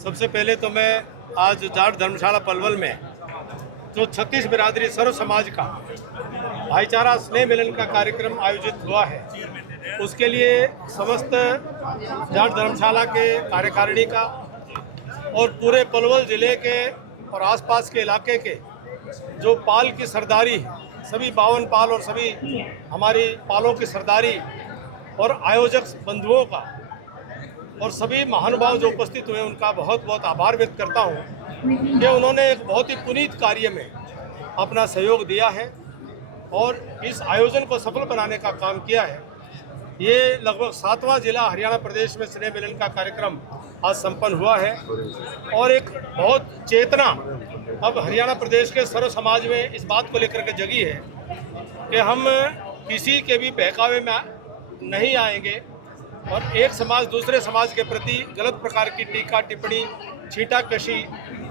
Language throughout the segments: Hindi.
सबसे पहले तो मैं आज जाट धर्मशाला पलवल में जो 36 बिरादरी सर्व समाज का भाईचारा स्नेह मिलन का कार्यक्रम आयोजित हुआ है, उसके लिए समस्त जाट धर्मशाला के कार्यकारिणी का और पूरे पलवल ज़िले के और आसपास के इलाके के जो पाल की सरदारी, सभी 52 पाल और सभी हमारी पालों की सरदारी और आयोजक बंधुओं का और सभी महानुभाव जो उपस्थित हुए उनका बहुत बहुत आभार व्यक्त करता हूं कि उन्होंने एक बहुत ही पुनीत कार्य में अपना सहयोग दिया है और इस आयोजन को सफल बनाने का काम किया है। ये लगभग 7वां जिला हरियाणा प्रदेश में स्नेह मिलन का कार्यक्रम आज संपन्न हुआ है और एक बहुत चेतना अब हरियाणा प्रदेश के सर्व समाज में इस बात को लेकर के जगी है कि हम किसी के भी बहकावे में नहीं आएंगे और एक समाज दूसरे समाज के प्रति गलत प्रकार की टीका टिप्पणी छींटाकशी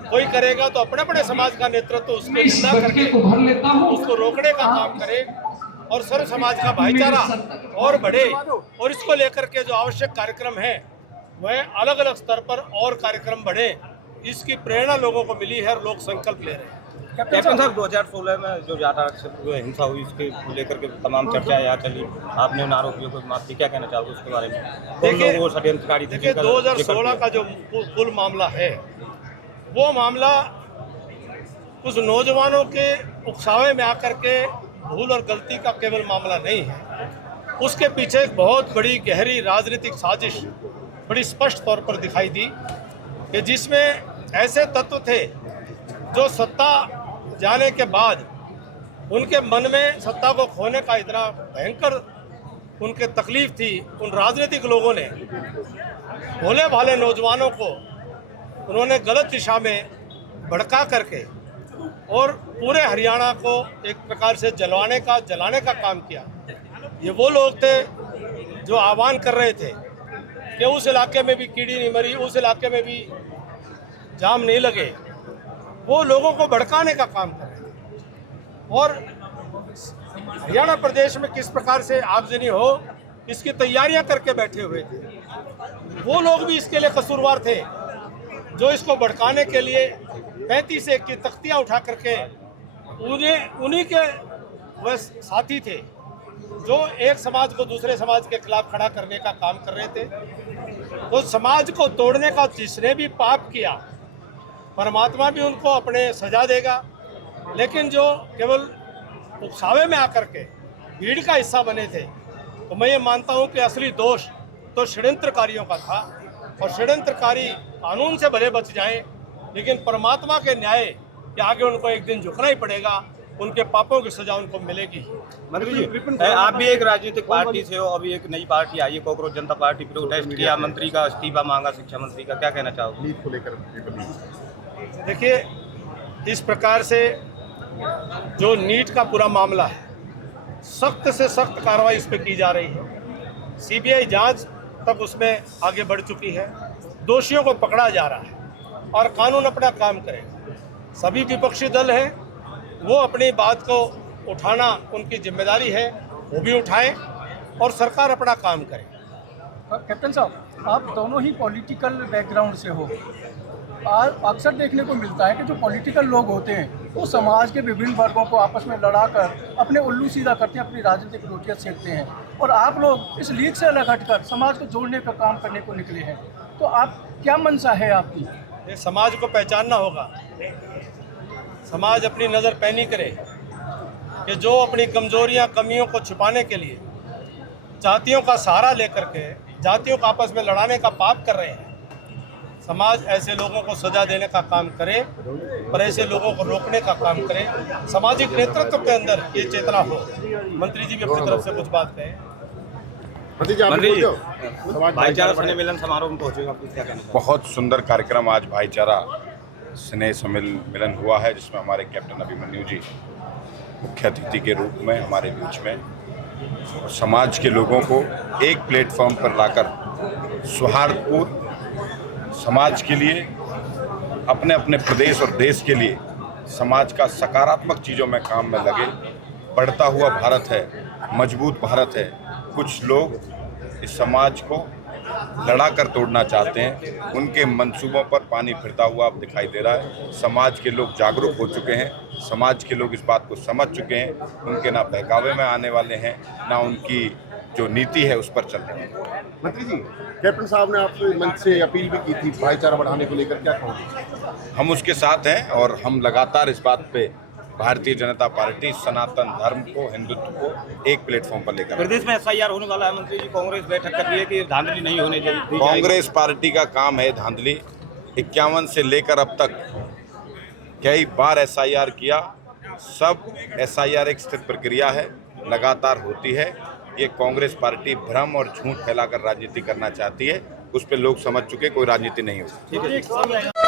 कोई करेगा तो अपने अपने समाज का नेतृत्व उसको निंदा करके उसको रोकने का काम करे और सर्व समाज का भाईचारा और बढ़े। और इसको लेकर के जो आवश्यक कार्यक्रम है वह अलग अलग स्तर पर और कार्यक्रम बढ़े, इसकी प्रेरणा लोगों को मिली है और लोग संकल्प ले रहे हैं। कैप्टन साहब, 2016 में जो जाट आरक्षण हिंसा हुई उसके लेकर के तमाम चर्चा यहाँ चली, आपने उन आरोपियों को माफ क्या कहना चाहोगे उसके बारे में? देखिए 2016 का जो कुल मामला है वो मामला कुछ नौजवानों के उकसावे में आकर के भूल और गलती का केवल मामला नहीं है, उसके पीछे एक बहुत बड़ी गहरी राजनीतिक साजिश बड़ी स्पष्ट तौर पर दिखाई दी कि जिसमें ऐसे तत्व थे जो सत्ता जाने के बाद उनके मन में सत्ता को खोने का इतना भयंकर उनके तकलीफ थी। उन राजनीतिक लोगों ने भोले भाले नौजवानों को उन्होंने गलत दिशा में भड़का करके और पूरे हरियाणा को एक प्रकार से जलाने का काम किया। ये वो लोग थे जो आह्वान कर रहे थे कि उस इलाके में भी कीड़ी नहीं मरी, उस इलाके में भी जाम नहीं लगे, वो लोगों को भड़काने का काम कर रहे थे। और हरियाणा प्रदेश में किस प्रकार से आगजनी हो इसकी तैयारियां करके बैठे हुए थे। वो लोग भी इसके लिए कसूरवार थे जो इसको भड़काने के लिए 35 एक की तख्तियां उठा करके उन्हीं के वह साथी थे जो एक समाज को दूसरे समाज के खिलाफ खड़ा करने का काम कर रहे थे। तो समाज को तोड़ने का जिसने भी पाप किया परमात्मा भी उनको अपने सजा देगा, लेकिन जो केवल उकसावे में आकर के भीड़ का हिस्सा बने थे तो मैं ये मानता हूँ कि असली दोष तो षड्यंत्रकारियों का था और षड्यंत्रकारी कानून से भले बच जाएं लेकिन परमात्मा के न्याय के आगे उनको एक दिन झुकना ही पड़ेगा, उनके पापों की सजा उनको मिलेगी। मंत्री जी, आप भी एक राजनीतिक पार्टी से हो, अभी एक नई पार्टी आई है कॉकरोच जनता पार्टी, प्रोटेस्ट किया, मंत्री का इस्तीफा मांगा, शिक्षा मंत्री का, क्या कहना चाहोगे नीट को लेकर? देखिए, इस प्रकार से जो नीट का पूरा मामला है सख्त से सख्त कार्रवाई इस पर की जा रही है। सीबीआई जांच तक उसमें आगे बढ़ चुकी है, दोषियों को पकड़ा जा रहा है और कानून अपना काम करेगा। सभी विपक्षी दल हैं वो अपनी बात को उठाना उनकी जिम्मेदारी है, वो भी उठाएं और सरकार अपना काम करे। कैप्टन साहब, आप दोनों ही पॉलिटिकल बैकग्राउंड से हो। अक्सर देखने को मिलता है कि जो पॉलिटिकल लोग होते हैं वो समाज के विभिन्न वर्गों को आपस में लड़ाकर अपने उल्लू सीधा करते हैं, अपनी राजनीतिक रोटियां सेकते हैं, और आप लोग इस लीग से अलग हटकर समाज को जोड़ने का काम करने को निकले हैं। तो आप क्या मंशा है आपकी? ये समाज को पहचानना होगा। समाज अपनी नज़र पैनी करे कि जो अपनी कमजोरियां कमियों को छुपाने के लिए जातियों का सहारा लेकर के जातियों को आपस में लड़ाने का पाप कर रहे हैं। समाज ऐसे लोगों को सजा देने का काम करे और ऐसे लोगों को रोकने का काम करे। सामाजिक नेतृत्व के अंदर ये चेतना हो। मंत्री जी भी अपनी तरफ से कुछ बात कहें। भाईचारा स्नेह मिलन समारोह में पहुंचेगा, क्या कहना? बहुत सुंदर कार्यक्रम आज भाईचारा स्नेह सम्मेलन हुआ है जिसमें हमारे कैप्टन अभिमन्यु जी मुख्य अतिथि के रूप में हमारे बीच में समाज के लोगों को एक प्लेटफॉर्म पर लाकर सौहार्दपूर्ण समाज के लिए, अपने अपने प्रदेश और देश के लिए समाज का सकारात्मक चीज़ों में काम में लगे। बढ़ता हुआ भारत है, मजबूत भारत है। कुछ लोग इस समाज को लड़ा कर तोड़ना चाहते हैं, उनके मंसूबों पर पानी फिरता हुआ अब दिखाई दे रहा है। समाज के लोग जागरूक हो चुके हैं, समाज के लोग इस बात को समझ चुके हैं, उनके ना बहकावे में आने वाले हैं, ना उनकी जो नीति है उस पर चल रहे हैं। मंत्री जी, कैप्टन साहब ने आपसे मंच से अपील भी की थी भाईचारा बढ़ाने को लेकर, क्या कहोगे? हम उसके साथ हैं और हम लगातार इस बात पे भारतीय जनता पार्टी सनातन धर्म को, हिंदुत्व को एक प्लेटफॉर्म पर लेकर प्रदेश में SIR होने वाला है मंत्री जी, कांग्रेस बैठक कर रही है कि धांधली नहीं होने चाहिए। कांग्रेस पार्टी का काम है धांधली। 51 से लेकर अब तक कई बार SIR किया, सब SIR एक स्थिर प्रक्रिया है, लगातार होती है। ये कांग्रेस पार्टी भ्रम और झूठ फैलाकर राजनीति करना चाहती है, उस पर लोग समझ चुके, कोई राजनीति नहीं होती। ठीक है।